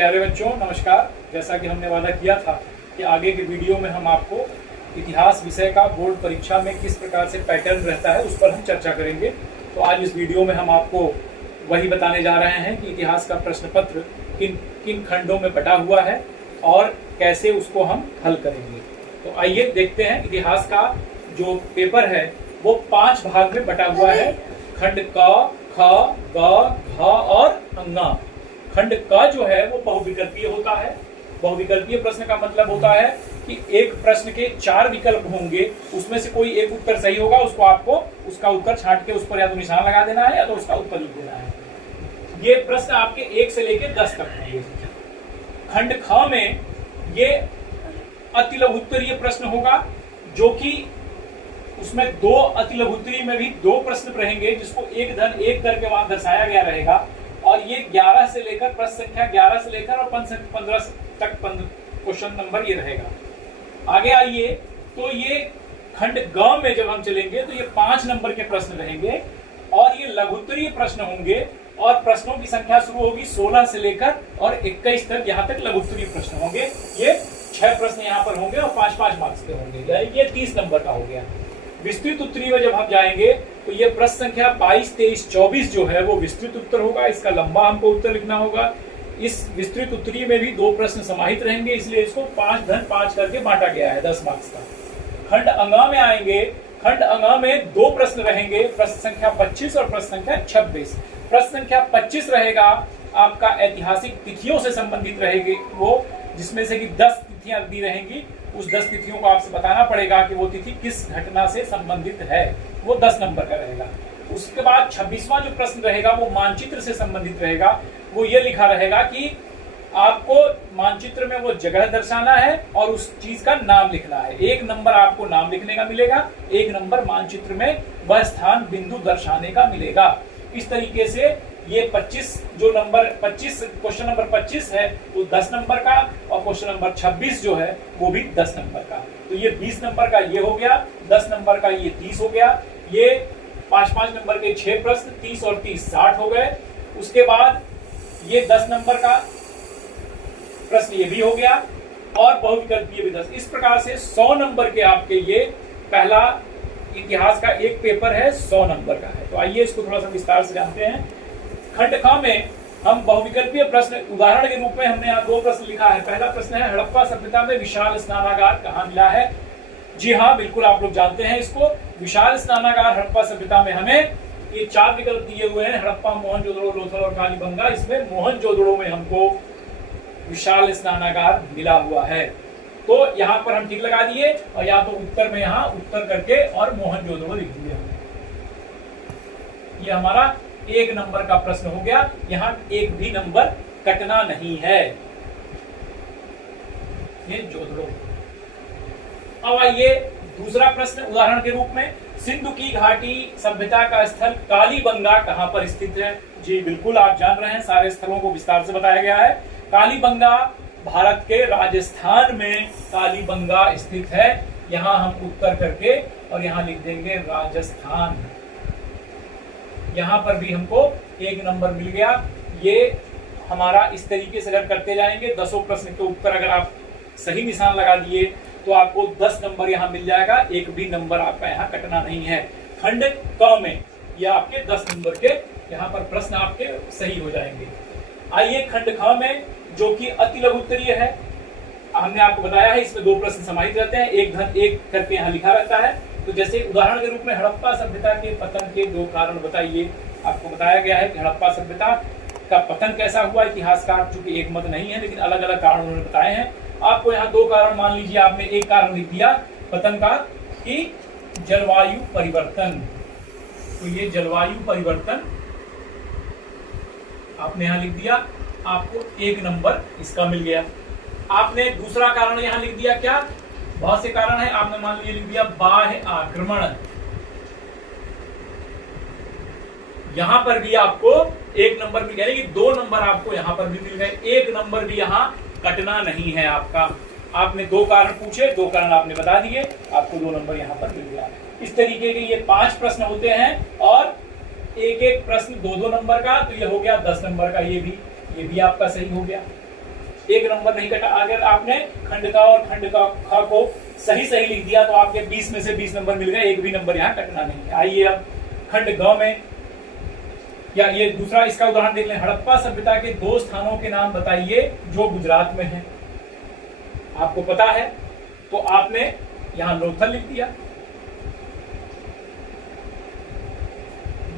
प्यारे बच्चों नमस्कार। जैसा कि हमने वादा किया था कि आगे के वीडियो में हम आपको इतिहास विषय का बोर्ड परीक्षा में किस प्रकार से पैटर्न रहता है उस पर हम चर्चा करेंगे। तो आज इस वीडियो में हम आपको वही बताने जा रहे हैं कि इतिहास का प्रश्न पत्र किन किन खंडों में बटा हुआ है और कैसे उसको हम हल करेंगे। तो आइए देखते हैं। इतिहास का जो पेपर है वो 5 भाग में बटा हुआ है। खंड क, ख, ग, घ और अंगा। खंड क जो है वो बहुविकल्पीय होता है। बहुविकल्पीय प्रश्न का मतलब होता है कि एक प्रश्न के 4 विकल्प होंगे, उसमें से कोई एक उत्तर सही होगा, उसको आपको उसका उत्तर छांट के उस पर या तो निशान लगा देना है या तो उसका उत्तर लिख देना है। ये प्रश्न आपके 1 से लेकर 10 तक होंगे। खंड ख में ये अति लघु उत्तरीय प्रश्न होगा, जो कि उसमें 2 अति लघु उत्तरीय में भी 2 प्रश्न रहेंगे, जिसको एक धन एक करके वहां दर्शाया गया रहेगा। और ये 11 से लेकर प्रश्न संख्या 11 से लेकर और 15 तक क्वेश्चन नंबर ये रहेगा। आगे आइए, तो ये खंड ग में जब हम चलेंगे तो ये 5 नंबर के प्रश्न रहेंगे और ये लघुत्तरीय प्रश्न होंगे और प्रश्नों की संख्या शुरू होगी 16 से लेकर और 21 तक, यहाँ तक लघुत्तरीय प्रश्न होंगे। ये 6 प्रश्न यहाँ पर होंगे और 5-5 मार्क्स के होंगे, यानी ये 30 नंबर का हो गया। विस्तृत उत्तरीय में जब हम जाएंगे तो ये प्रश्न संख्या 22, 23, 24 जो है वो विस्तृत उत्तर होगा। इसका लंबा हमको उत्तर लिखना होगा। इस विस्तृत उत्तरीय में भी 2 प्रश्न समाहित रहेंगे, इसलिए इसको 5-5 करके बांटा गया है 10 मार्क्स का। खंड अंगा में आएंगे। खंड अंगा में 2 प्रश्न रहेंगे, प्रश्न संख्या 25 और प्रश्न संख्या 26। प्रश्न संख्या 25 रहेगा आपका ऐतिहासिक तिथियों से संबंधित रहेगी, वो जिसमें से कि 10 तिथियां दी रहेंगी। उस 10 तिथियों को आपसे बताना पड़ेगा कि वो तिथि किस घटना से संबंधित है, वो 10 नंबर का रहेगा। उसके बाद 26वां जो प्रश्न रहेगा वो मानचित्र से संबंधित रहेगा। वो ये लिखा रहेगा कि आपको मानचित्र में वो जगह दर्शाना है और उस चीज का नाम लिखना है। 1 नंबर आपको नाम लिखने का मिलेगा, 1 नंबर मानचित्र में वह स्थान बिंदु दर्शाने का मिलेगा। इस तरीके से ये 25 क्वेश्चन नंबर 25 है वो 10 नंबर का और क्वेश्चन नंबर 26 जो है वो भी 10 नंबर का। तो ये 20 नंबर का ये हो गया, 10 नंबर का ये 30 हो गया। ये 5-5 नंबर के 6 प्रश्न 30 और 30 60 हो गए। उसके बाद ये 10 नंबर का प्रश्न ये भी हो गया और बहुविकल्पीय भी 10। इस प्रकार से 100 नंबर के आपके ये पहला इतिहास का एक पेपर है, 100 नंबर का है। तो आइए इसको थोड़ा सा विस्तार से जानते हैं। खंड ख में हम बहुविकल्पीय प्रश्न उदाहरण के रूप में हमने यहाँ 2 प्रश्न लिखा है। पहला प्रश्न है हड़प्पा सभ्यता में विशाल स्नानागार कहाँ मिला है। जी हाँ, बिल्कुल आप लोग जानते हैं इसको। विशाल स्नानागार हड़प्पा सभ्यता में हमें ये 4 विकल्प दिए हुए हैं, हड़प्पा, मोहनजोदड़ो, लोथल और कालीबंगा। इसमें मोहनजोदड़ो में हमको विशाल स्नानागार मिला हुआ है, तो यहाँ पर हम ठीक लगा दिए और या तो उत्तर में यहाँ उत्तर करके और मोहनजोदड़ो लिख दिए। ये हमारा 1 नंबर का प्रश्न हो गया। यहाँ एक भी नंबर कटना नहीं है। ये जोदड़ो। अब आइए दूसरा प्रश्न उदाहरण के रूप में, सिंधु की घाटी सभ्यता का स्थल कालीबंगा कहां पर स्थित है। जी बिल्कुल आप जान रहे हैं, सारे स्थलों को विस्तार से बताया गया है। कालीबंगा भारत के राजस्थान में कालीबंगा स्थित है। यहां हम उत्तर करके और यहां लिख देंगे राजस्थान। यहां पर भी हमको 1 नंबर मिल गया। ये हमारा इस तरीके से अगर करते जाएंगे 10 प्रश्न के उत्तर अगर आप सही निशान लगा दिए तो आपको 10 नंबर यहाँ मिल जाएगा। एक भी नंबर आपका यहाँ कटना नहीं है। खंड क में ये आपके 10 नंबर के यहाँ पर प्रश्न आपके सही हो जाएंगे। आइए खंड ख में, जो कि अति लघु उत्तरीय है, हमने आपको बताया है इसमें 2 प्रश्न समाहित रहते हैं, एक धन एक करके यहाँ लिखा रहता है। तो जैसे उदाहरण के रूप में हड़प्पा सभ्यता के पतन के 2 कारण बताइए। आपको बताया गया है कि हड़प्पा सभ्यता का पतन कैसा हुआ। इतिहासकार चूंकि एक मत नहीं है, लेकिन अलग अलग कारण उन्होंने बताए हैं। आपको यहाँ 2 कारण मान लीजिए, आपने एक कारण लिख दिया पतन का कि जलवायु परिवर्तन। तो ये जलवायु परिवर्तन आपने यहाँ लिख दिया, आपको 1 नंबर इसका मिल गया। आपने दूसरा कारण यहाँ लिख दिया, क्या बहुत से कारण है, आपने मान लीजिए लिख दिया बाह्य आक्रमण। यहां पर भी आपको 1 नंबर मिल गया, यानी कि 2 नंबर आपको यहां पर भी मिल गए। 1 नंबर भी यहाँ कटना नहीं है आपका। आपने 2 कारण पूछे, 2 कारण आपने बता दिए, आपको 2 नंबर यहाँ पर मिल गया। इस तरीके के ये 5 प्रश्न होते हैं और एक प्रश्न 2-2 नंबर का, तो ये हो गया 10 नंबर का। ये भी आपका सही हो गया। एक नंबर नहीं कटा। अगर आपने खंड का और खंड का ख को सही सही लिख दिया तो आपके 20 में से 20 नंबर मिल गए, एक भी नंबर यहाँ कटना नहीं है। आइए अब खंड ग में, या ये दूसरा इसका उदाहरण देख लें। हड़प्पा सभ्यता के 2 स्थानों के नाम बताइए जो गुजरात में हैं। आपको पता है तो आपने यहां लोथल लिख दिया,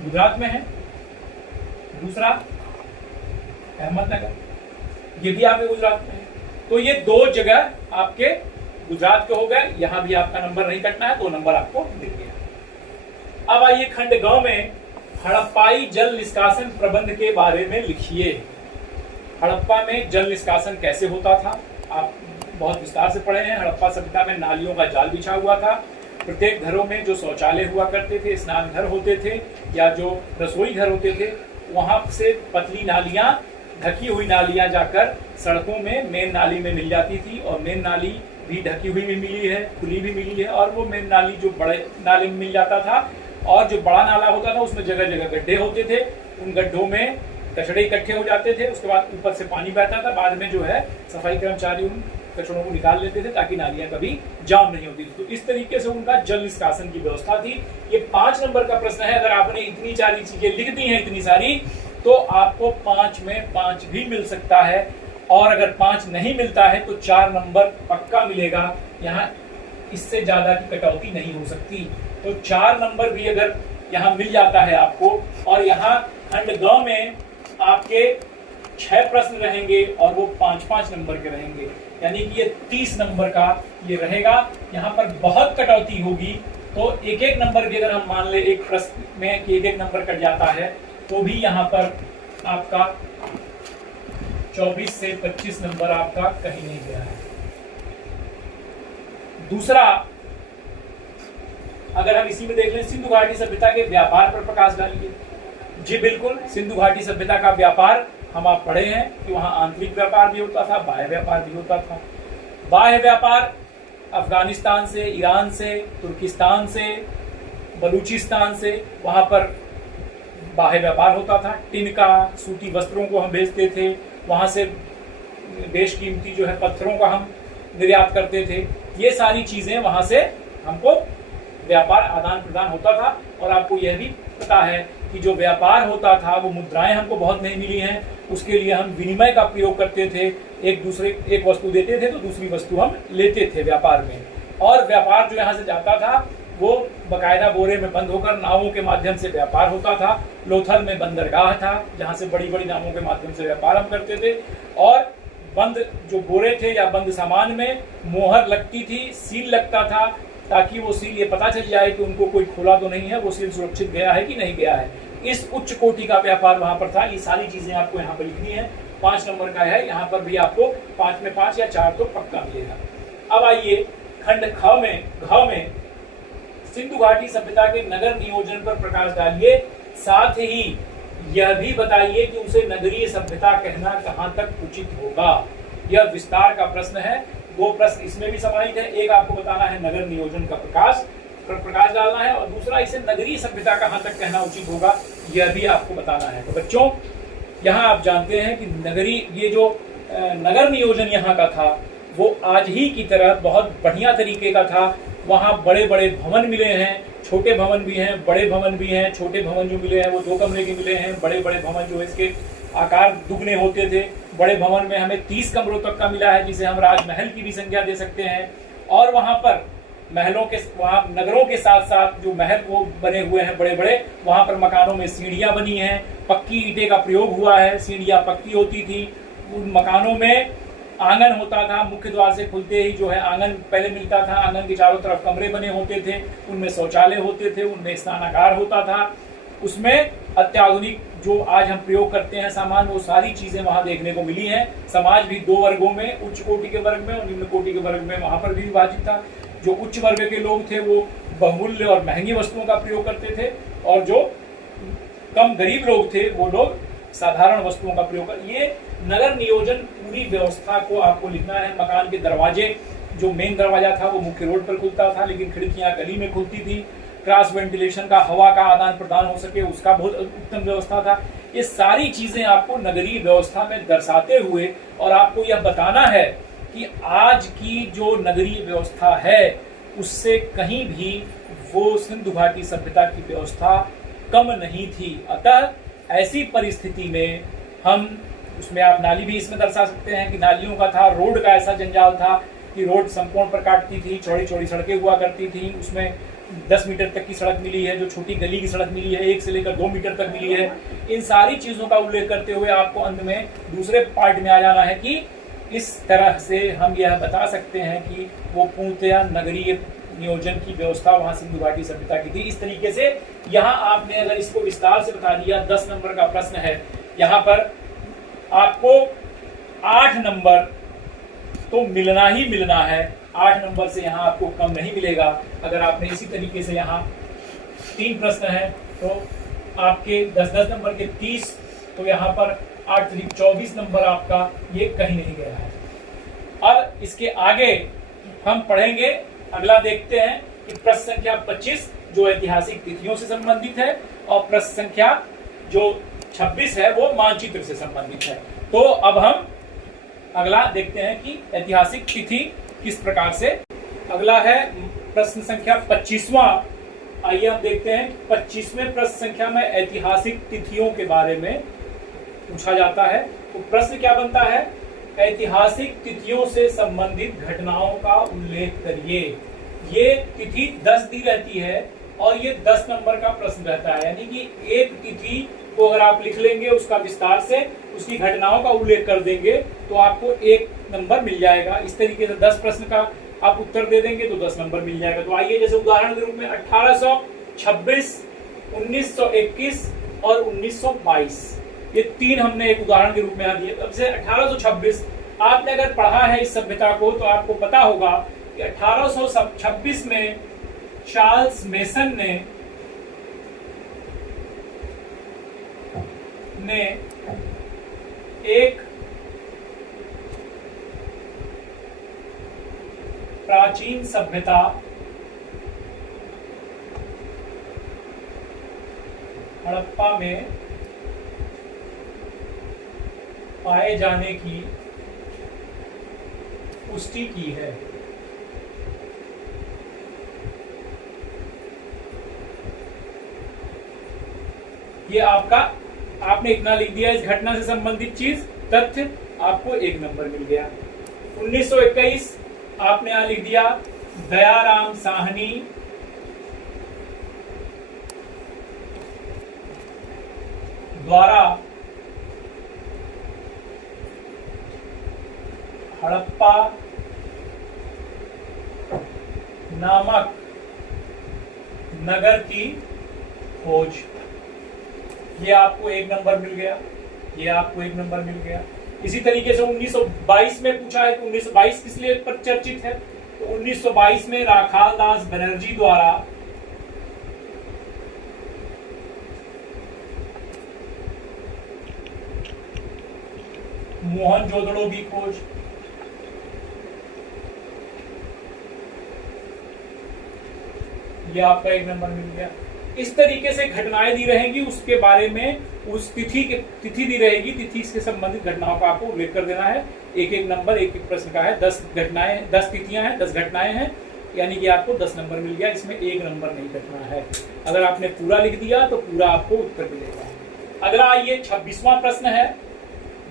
गुजरात में है। दूसरा अहमदनगर, ये भी आपके गुजरात में है। तो ये 2 जगह आपके गुजरात के हो गए। यहां भी आपका नंबर नहीं कटना है, 2 नंबर आपको दिख गया। अब आइए खंड ग में, हड़प्पाई जल निष्कासन प्रबंध के बारे में लिखिए। हड़प्पा में जल निष्कासन कैसे होता था आप बहुत विस्तार से पढ़े हैं। हड़प्पा सभ्यता में नालियों का जाल बिछा हुआ था। प्रत्येक घरों में जो शौचालय हुआ करते थे, स्नान घर होते थे या जो रसोई घर होते थे, वहां से पतली नालियां, ढकी हुई नालियां जाकर सड़कों में मेन नाली में मिल जाती थी। और मेन नाली भी ढकी हुई भी मिली है, खुली भी मिली है। और वो मेन नाली जो बड़े नाले में मिल जाता था, और जो बड़ा नाला होता था उसमें जगह जगह गड्ढे होते थे। उन गड्ढों में कचड़े इकट्ठे हो जाते थे। उसके बाद ऊपर से पानी बहता था। बाद में जो है सफाई कर्मचारी उन कचड़ों को निकाल लेते थे ताकि नालियां कभी जाम नहीं होती थी। तो इस तरीके से उनका जल निष्कासन की व्यवस्था थी। ये 5 नंबर का प्रश्न है। अगर आपने इतनी सारी चीजें लिख दी हैं, इतनी सारी, तो आपको 5 में 5 भी मिल सकता है। और अगर 5 नहीं मिलता है तो 4 नंबर पक्का मिलेगा। यहाँ इससे ज्यादा की कटौती नहीं हो सकती। तो 4 नंबर भी अगर यहाँ मिल जाता है आपको, और यहाँ खंड ग में आपके 6 प्रश्न रहेंगे और वो 5-5 नंबर के रहेंगे, यानी कि ये 30 नंबर का ये रहेगा। यहाँ पर बहुत कटौती होगी। तो एक एक नंबर की अगर हम मान ले एक प्रश्न में कि एक एक नंबर कट जाता है, तो भी यहाँ पर आपका 24 से 25 नंबर आपका कहीं नहीं गया है। दूसरा, अगर हम इसी में देख लें, सिंधु घाटी सभ्यता के व्यापार पर प्रकाश डालिए। जी बिल्कुल, सिंधु घाटी सभ्यता का व्यापार हम आप पढ़े हैं कि वहां आंतरिक व्यापार भी होता था, बाह्य व्यापार भी होता था। बाह्य व्यापार अफगानिस्तान से, ईरान से, तुर्किस्तान से, बलूचिस्तान से, वहां पर बाह्य व्यापार होता था। टिन का, सूती वस्त्रों को हम भेजते थे, वहां से बेशकीमती जो है पत्थरों का हम निर्यात करते थे। ये सारी चीजें वहां से हमको व्यापार आदान प्रदान होता था। और आपको यह भी पता है कि जो व्यापार होता था वो मुद्राएं हमको बहुत नहीं मिली हैं। उसके लिए हम विनिमय का प्रयोग करते थे। एक वस्तु देते थे तो दूसरी वस्तु हम लेते थे व्यापार में। और व्यापार जो यहाँ से जाता था वो बकायदा बोरे में बंद होकर नावों के माध्यम से व्यापार होता था। लोथल में बंदरगाह था जहाँ से बड़ी बड़ी नावों के माध्यम से व्यापार हम करते थे। और बंद जो बोरे थे या बंद सामान में मोहर लगती थी, सील लगता था, ताकि वो सील ये पता चल जाए कि उनको कोई खोला तो नहीं है, वो सील सुरक्षित गया है कि नहीं गया है। इस उच्च कोटि का व्यापार वहां पर था। ये सारी चीजें आपको यहाँ पर लिखनी है। 5 नंबर का है, यहाँ पर भी आपको 5 में 5 या 4 तो पक्का मिलेगा। अब आइए खंड घ में सिंधु घाटी सभ्यता के नगर नियोजन पर प्रकाश डालिए। साथ ही यह भी बताइए कि उसे नगरीय सभ्यता कहना कहाँ तक उचित होगा। यह विस्तार का प्रश्न है। 2 प्रश्न इसमें भी समाहित है। एक आपको बताना है नगर नियोजन का प्रकाश डालना है, और दूसरा इसे नगरीय सभ्यता कहाँ तक कहना उचित होगा, यह भी आपको बताना है। तो बच्चों, यहाँ आप जानते हैं कि ये जो नगर नियोजन यहाँ का था वो आज ही की तरह बहुत बढ़िया तरीके का था। वहाँ बड़े बड़े भवन मिले हैं, छोटे भवन भी हैं, बड़े भवन भी हैं। छोटे भवन जो मिले हैं वो 2 कमरे के मिले हैं। बड़े बड़े भवन जो है इसके आकार दुगने होते थे। बड़े भवन में हमें 30 कमरों तक का मिला है, जिसे हम राजमहल की भी संज्ञा दे सकते हैं। और वहां पर वहां नगरों के साथ साथ जो महल वो बने हुए हैं बड़े बड़े, वहां पर मकानों में सीढ़ियां बनी हैं, पक्की ईंटें का प्रयोग हुआ है, सीढ़ियां पक्की होती थी। उन मकानों में आंगन होता था। मुख्य द्वार से खुलते ही जो है आंगन पहले मिलता था। आंगन के चारों तरफ कमरे बने होते थे, उनमें शौचालय होते थे, उनमें स्नानागार होता था। उसमें अत्याधुनिक जो आज हम प्रयोग करते हैं सामान, वो सारी चीजें वहां देखने को मिली हैं। समाज भी 2 वर्गों में, उच्च कोटि के वर्ग में और निम्न कोटि के वर्ग में वहां पर भी विभाजित था। जो उच्च वर्ग के लोग थे वो बहुमूल्य और महंगी वस्तुओं का प्रयोग करते थे, और जो कम गरीब लोग थे वो लोग साधारण वस्तुओं का प्रयोग कर। ये नगर नियोजन पूरी व्यवस्था को आपको लिखना है। मकान के दरवाजे, जो मेन दरवाजा था वो मुख्य रोड पर खुलता था, लेकिन खिड़कियां गली में खुलती थी। क्रॉस वेंटिलेशन का, हवा का आदान प्रदान हो सके, उसका बहुत उत्तम व्यवस्था था। ये सारी चीजें आपको नगरीय व्यवस्था में दर्शाते हुए और आपको यह बताना है कि आज की जो नगरीय व्यवस्था है उससे कहीं भी वो सिंधु घाटी सभ्यता की व्यवस्था कम नहीं थी। अतः ऐसी परिस्थिति में हम उसमें आप नाली भी इसमें दर्शा सकते हैं कि नालियों का था, रोड का ऐसा जंजाल था कि रोड संपूर्ण पर काटती थी, चौड़ी चौड़ी सड़कें हुआ करती थी, उसमें 10 मीटर तक की सड़क मिली है, जो छोटी गली की सड़क मिली है 1 से लेकर 2 मीटर तक मिली है। इन सारी चीजों का उल्लेख करते हुए आपको अंत में दूसरे पार्ट में आ जाना है कि इस तरह से हम यह बता सकते हैं कि वो पूर्णतया नगरीय नियोजन की व्यवस्था वहां सिंधु घाटी सभ्यता की थी। इस तरीके से यहाँ आपने अगर इसको विस्तार से बता दिया, 10 नंबर का प्रश्न है, यहाँ पर आपको 8 नंबर तो मिलना ही मिलना है। 8 नंबर से यहाँ आपको कम नहीं मिलेगा। अगर आपने इसी तरीके से यहाँ 3 प्रश्न है तो आपके 10-10 नंबर के 30, तो यहाँ पर 8 3 24 नंबर आपका ये कहीं नहीं गया है। अब इसके आगे हम पढ़ेंगे, अगला देखते हैं कि प्रश्न संख्या 25 जो ऐतिहासिक तिथियों से संबंधित है और प्रश्न संख्या जो 26 है वो मानचित्र से संबंधित है। तो अब हम अगला देखते हैं कि ऐतिहासिक तिथि किस प्रकार से। अगला है प्रश्न संख्या 25वां। आइए हम देखते हैं 25वें प्रश्न संख्या में ऐतिहासिक तिथियों के बारे में पूछा जाता है। तो प्रश्न क्या बनता है, ऐतिहासिक तिथियों से संबंधित घटनाओं का उल्लेख करिए। ये तिथि 10 दी रहती है और ये 10 नंबर का प्रश्न रहता है, यानी कि एक तिथि को अगर आप लिख लेंगे उसका विस्तार से उसकी घटनाओं का उल्लेख कर देंगे तो आपको 1 नंबर मिल जाएगा। इस तरीके से 10 प्रश्न का आप उत्तर दे देंगे तो 10 नंबर मिल जाएगा। तो आइए जैसे उदाहरण के रूप में 1826, 1921 और 1922, ये 3 हमने एक उदाहरण के रूप में दिए। अब से 1826 आपने अगर पढ़ा है इस सभ्यता को तो आपको पता होगा कि 1826 में चार्ल्स मेसन ने एक प्राचीन सभ्यता हड़प्पा में पाए जाने की पुष्टि की है। ये आपने इतना लिख दिया इस घटना से संबंधित चीज, तथ्य, आपको 1 नंबर मिल गया। 1921 आपने यहां लिख दिया दयाराम साहनी द्वारा हड़प्पा नामक नगर की खोज। ये आपको 1 नंबर मिल गया, ये आपको 1 नंबर मिल गया। इसी तरीके से 1922 में पूछा है कि 1922 किस लिए पर चर्चित है, तो 1922 में राखाल दास बनर्जी द्वारा मोहनजोदड़ो की खोज। ये आपका 1 नंबर मिल गया। इस तरीके से घटनाएं दी रहेंगी, उसके बारे में उस तिथि दी रहेगी, तिथि से संबंधित घटनाओं का आपको उल्लेख कर देना है। 1-1 नंबर एक प्रश्न का है। 10 घटनाएं, 10 तिथियां हैं, 10 घटनाएं हैं, यानी कि आपको 10 नंबर मिल गया। इसमें 1 नंबर नहीं कटना है। अगर आपने पूरा लिख दिया तो पूरा आपको उत्तर मिलेगा। अगला ये 26वां प्रश्न है,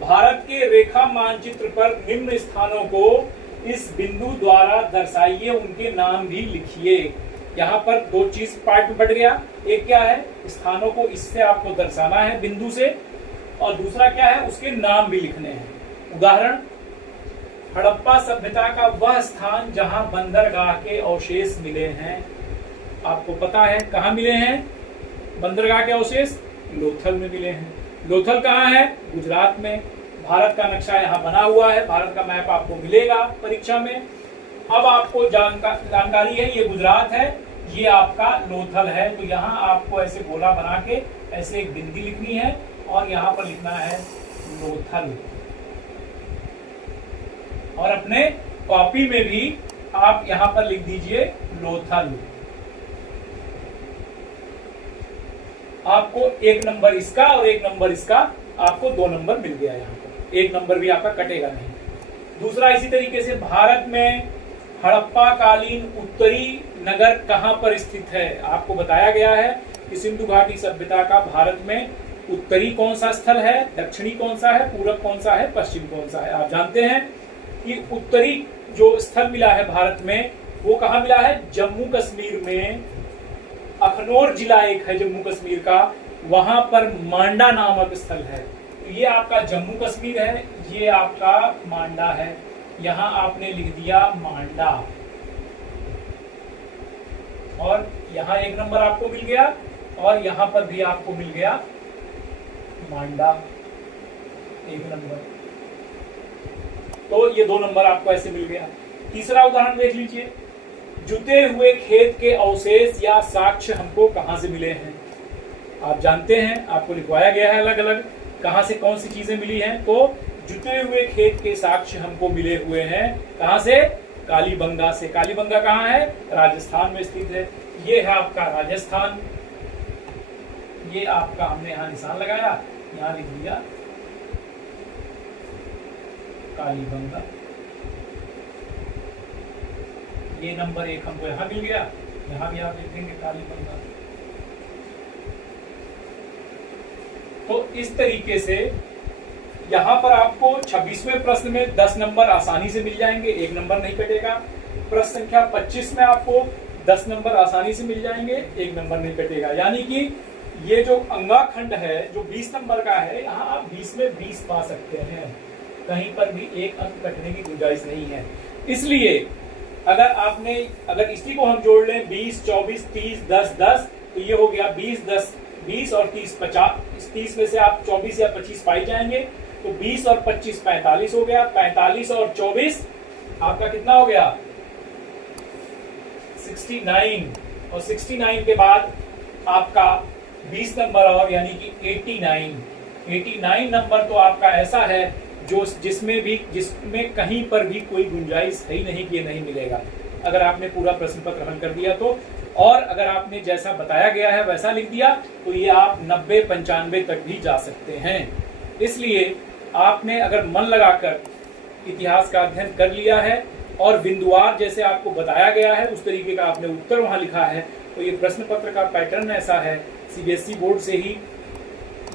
भारत के रेखा मानचित्र पर निम्न स्थानों को इस बिंदु द्वारा दर्शाइए, उनके नाम भी लिखिए। यहाँ पर 2 चीज पार्ट बढ़ गया। एक क्या है, स्थानों को इससे आपको दर्शाना है बिंदु से, और दूसरा क्या है, उसके नाम भी लिखने हैं। उदाहरण, हड़प्पा सभ्यता का वह स्थान जहां बंदरगाह के अवशेष मिले हैं। आपको पता है कहाँ मिले हैं बंदरगाह के अवशेष? लोथल में मिले हैं। लोथल कहाँ है? गुजरात में। भारत का नक्शा यहाँ बना हुआ है, भारत का मैप आपको मिलेगा परीक्षा में। अब आपको जानकारी है, ये गुजरात है, ये आपका लोथल है। तो यहाँ आपको ऐसे गोला बना के ऐसे एक बिंदी लिखनी है और यहाँ पर लिखना है लोथल। और अपने कॉपी में भी आप यहाँ पर लिख दीजिए लोथल। आपको 1 नंबर इसका और 1 नंबर इसका, आपको 2 नंबर मिल गया। यहाँ पर 1 नंबर भी आपका कटेगा नहीं। दूसरा, इसी तरीके से भारत में हड़प्पा कालीन उत्तरी नगर कहां पर स्थित है? आपको बताया गया है कि सिंधु घाटी सभ्यता का भारत में उत्तरी कौन सा स्थल है, दक्षिणी कौन सा है, पूरब कौन सा है, पश्चिम कौन सा है। आप जानते हैं कि उत्तरी जो स्थल मिला है भारत में वो कहां मिला है? जम्मू कश्मीर में। अखनौर जिला एक है जम्मू कश्मीर का, वहां पर मांडा नामक स्थल है। तो ये आपका जम्मू कश्मीर है, ये आपका मांडा है। यहां आपने लिख दिया मांडा, और यहां 1 नंबर आपको मिल गया, और यहां पर भी आपको मिल गया मांडा 1 नंबर। तो ये 2 नंबर आपको ऐसे मिल गया। तीसरा उदाहरण देख लीजिए, जुते हुए खेत के अवशेष या साक्ष्य हमको कहां से मिले हैं? आप जानते हैं, आपको लिखवाया गया है अलग अलग कहां से कौन सी चीजें मिली हैं। तो जुते हुए खेत के साक्ष्य हमको मिले हुए हैं कहां से? कालीबंगा से। कालीबंगा कहां है? राजस्थान में स्थित है। ये है आपका राजस्थान, ये आपका हमने यहां निशान लगाया, यहां लिख दिया कालीबंगा। ये नंबर 1 हमको यहां मिल गया, यहां भी आप लिख देंगे कालीबंगा। तो इस तरीके से यहां पर आपको 26वें प्रश्न में 10 नंबर आसानी से मिल जाएंगे, 1 नंबर नहीं कटेगा। प्रश्न संख्या 25 में आपको 10 नंबर आसानी से मिल जाएंगे, 1 नंबर नहीं कटेगा। यानी कि ये जो अंगाखंड है जो 20 नंबर का है, यहाँ आप 20 में 20 पा सकते हैं, कहीं पर भी 1 अंक कटने की गुंजाइश नहीं है। इसलिए अगर इसी को हम जोड़ लें 20, 24, 30, 10, 10, तो ये हो गया 20, 10, 20 और 30, 50। इस 30 में से आप 24 या 25 पाई जाएंगे, तो 20 और 25 45 हो गया। 45 और 24 आपका कितना हो गया? 69। और 69 के बाद आपका 20 नंबर और, यानी कि 89 नंबर तो आपका ऐसा है जो जिसमें कहीं पर भी कोई गुंजाइश है ही नहीं कि ये नहीं मिलेगा, अगर आपने पूरा प्रश्न पत्र हल कर दिया तो। और अगर आपने जैसा बताया गया है वैसा लिख दिया तो ये आप 90, 95 तक भी जा सकते हैं। इसलिए आपने अगर मन लगाकर इतिहास का अध्ययन कर लिया है और बिंदुवार जैसे आपको बताया गया है उस तरीके का आपने उत्तर वहां लिखा है, तो ये प्रश्न पत्र का पैटर्न ऐसा है, सीबीएसई बोर्ड से ही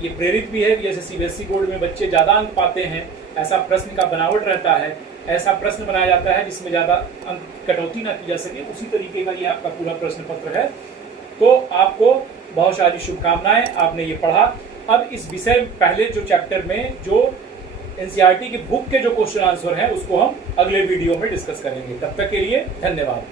ये प्रेरित भी है। जैसे सीबीएसई बोर्ड में बच्चे ज्यादा अंक पाते हैं, ऐसा प्रश्न का बनावट रहता है, ऐसा प्रश्न बनाया जाता है जिसमें ज्यादा अंक कटौती ना की जा सके, उसी तरीके का ये आपका पूरा प्रश्न पत्र है। तो आपको बहुत सारी शुभकामनाएं, आपने ये पढ़ा। अब इस विषय पहले जो चैप्टर में जो एनसीईआरटी की बुक के जो क्वेश्चन आंसर हैं उसको हम अगले वीडियो में डिस्कस करेंगे। तब तक के लिए धन्यवाद।